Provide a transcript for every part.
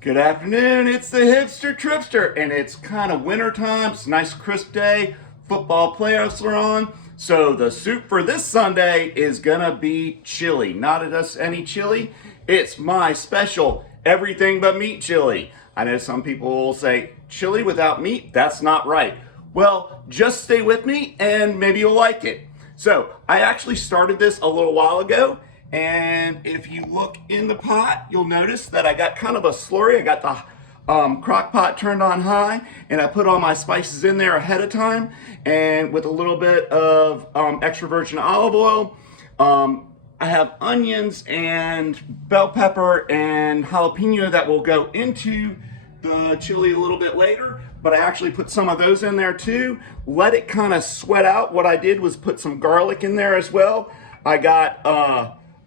Good afternoon, it's the Hipster Tripster, and it's kind of winter time. It's a nice crisp day. Football playoffs are on. So the soup for this Sunday is gonna be chili. Not just any chili, it's my special everything but meat chili. I know some people will say chili without meat, that's not right. Well, just stay with me and maybe you'll like it. So I actually started this a little while ago, and if you look in the pot, you'll notice that I got kind of a slurry. I got the crock pot turned on high, and I put all my spices in there ahead of time, and with a little bit of extra virgin olive oil. I have onions and bell pepper and jalapeno that will go into the chili a little bit later, but I actually put some of those in there too. Let it kind of sweat out. What I did was put some garlic in there as well. I got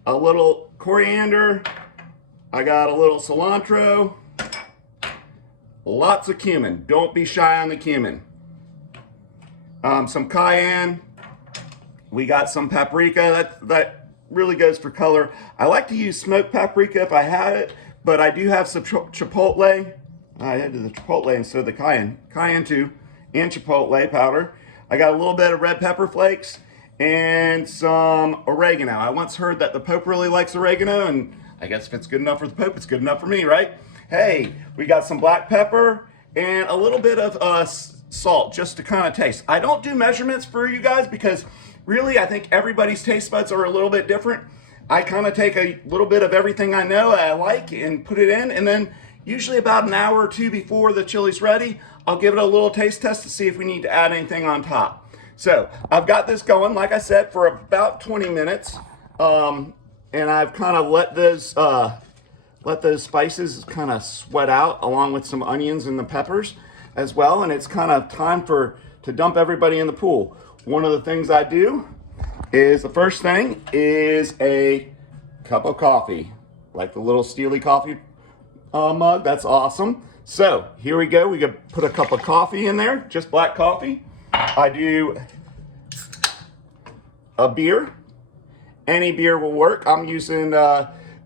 a little coriander, I got a little cilantro, lots of cumin. Don't be shy on the cumin. Some cayenne. We got some paprika. That really goes for color. I like to use smoked paprika if I had it, but I do have some chipotle. I added the chipotle instead of the cayenne too, and chipotle powder. I got a little bit of red pepper flakes and some oregano. I once heard that the Pope really likes oregano, and I guess if it's good enough for the Pope, it's good enough for me, right? Hey, we got some black pepper and a little bit of salt just to kind of taste. I don't do measurements for you guys because really I think everybody's taste buds are a little bit different. I kind of take a little bit of everything I know I like and put it in, and then usually about an hour or two before the chili's ready, I'll give it a little taste test to see if we need to add anything on top. So I've got this going, like I said, for about 20 minutes, and I've kind of let those spices kind of sweat out along with some onions and the peppers as well, and it's kind of time to dump everybody in the pool. One of the things I do is, the first thing is a cup of coffee, like the little Steely coffee mug. That's awesome. So here we go. We could put a cup of coffee in there, just black coffee. I do a beer. Any beer will work. I'm using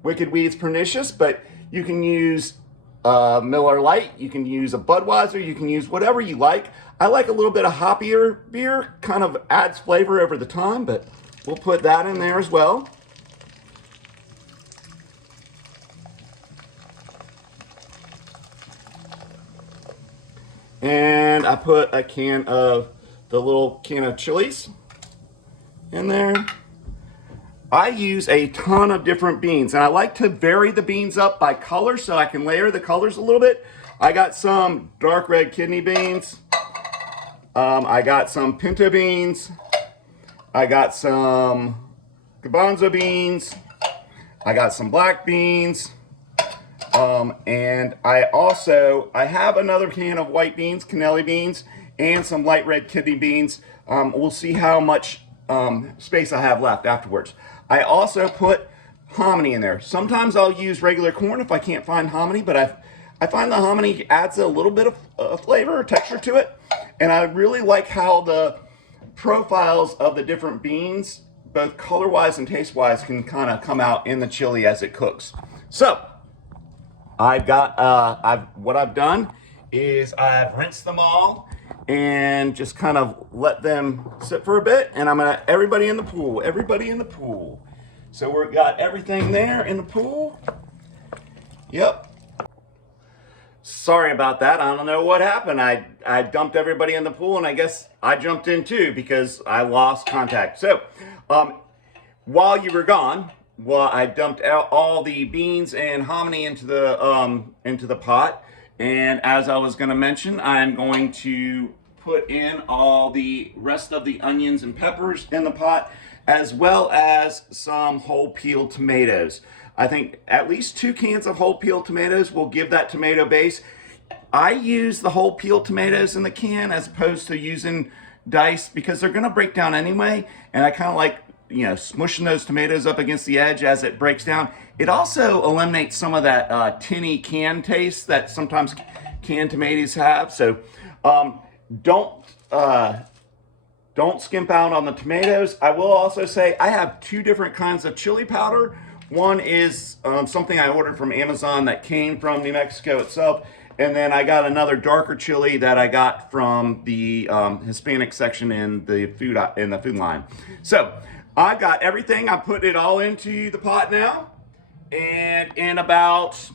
Wicked Weed's Pernicious, but you can use Miller Lite. You can use a Budweiser. You can use whatever you like. I like a little bit of hoppier beer. Kind of adds flavor over the time, but we'll put that in there as well. And I put a can of the little can of chilies in there. I use a ton of different beans, and I like to vary the beans up by color so I can layer the colors a little bit. I got some dark red kidney beans. I got some pinto beans. I got some garbanzo beans. I got some black beans. And I have another can of white beans, cannelli beans, and some light red kidney beans. We'll see how much space I have left afterwards. I also put hominy in there. Sometimes I'll use regular corn if I can't find hominy, but I find the hominy adds a little bit of flavor or texture to it. And I really like how the profiles of the different beans, both color-wise and taste-wise, can kind of come out in the chili as it cooks. So I've got, what I've done is I've rinsed them all and just kind of let them sit for a bit, and I'm gonna, everybody in the pool. So we've got everything there in the pool. Yep. Sorry about that. I don't know what happened. I dumped everybody in the pool, and I guess I jumped in too because I lost contact. So while you were gone, well, I dumped out all the beans and hominy into the pot, and as I was going to mention, I'm going to put in all the rest of the onions and peppers in the pot, as well as some whole peeled tomatoes. I think at least 2 cans of whole peeled tomatoes will give that tomato base. I use the whole peeled tomatoes in the can as opposed to using diced because they're going to break down anyway, and I kind of like, you know, smushing those tomatoes up against the edge as it breaks down. It also eliminates some of that tinny can taste that sometimes canned tomatoes have. So don't skimp out on the tomatoes. I will also say I have 2 different kinds of chili powder. One is something I ordered from Amazon that came from New Mexico itself. And then I got another darker chili that I got from the Hispanic section in the food line. So I got everything. I put it all into the pot now. And in about,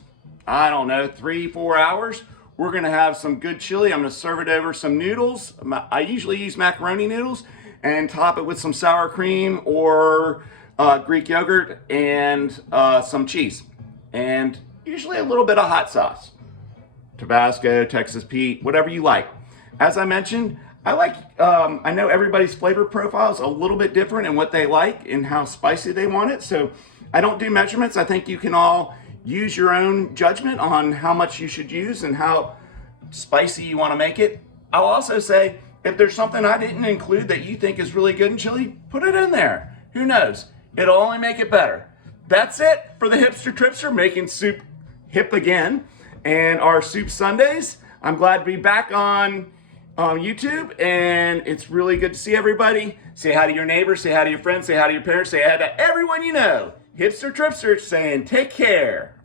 I don't know, 3-4 hours, we're gonna have some good chili. I'm gonna serve it over some noodles. I usually use macaroni noodles and top it with some sour cream or Greek yogurt and some cheese. And usually a little bit of hot sauce. Tabasco, Texas Pete, whatever you like. As I mentioned, I know everybody's flavor profile is a little bit different in what they like and how spicy they want it. So I don't do measurements. I think you can all use your own judgment on how much you should use and how spicy you want to make it. I'll also say, if there's something I didn't include that you think is really good in chili, put it in there. Who knows? It'll only make it better. That's it for the Hipster Tripster, making soup hip again. And our Soup Sundays. I'm glad to be back on YouTube, and it's really good to see everybody. Say hi to your neighbors, say hi to your friends, say hi to your parents, say hi to everyone you know. Hipster Tripster saying take care.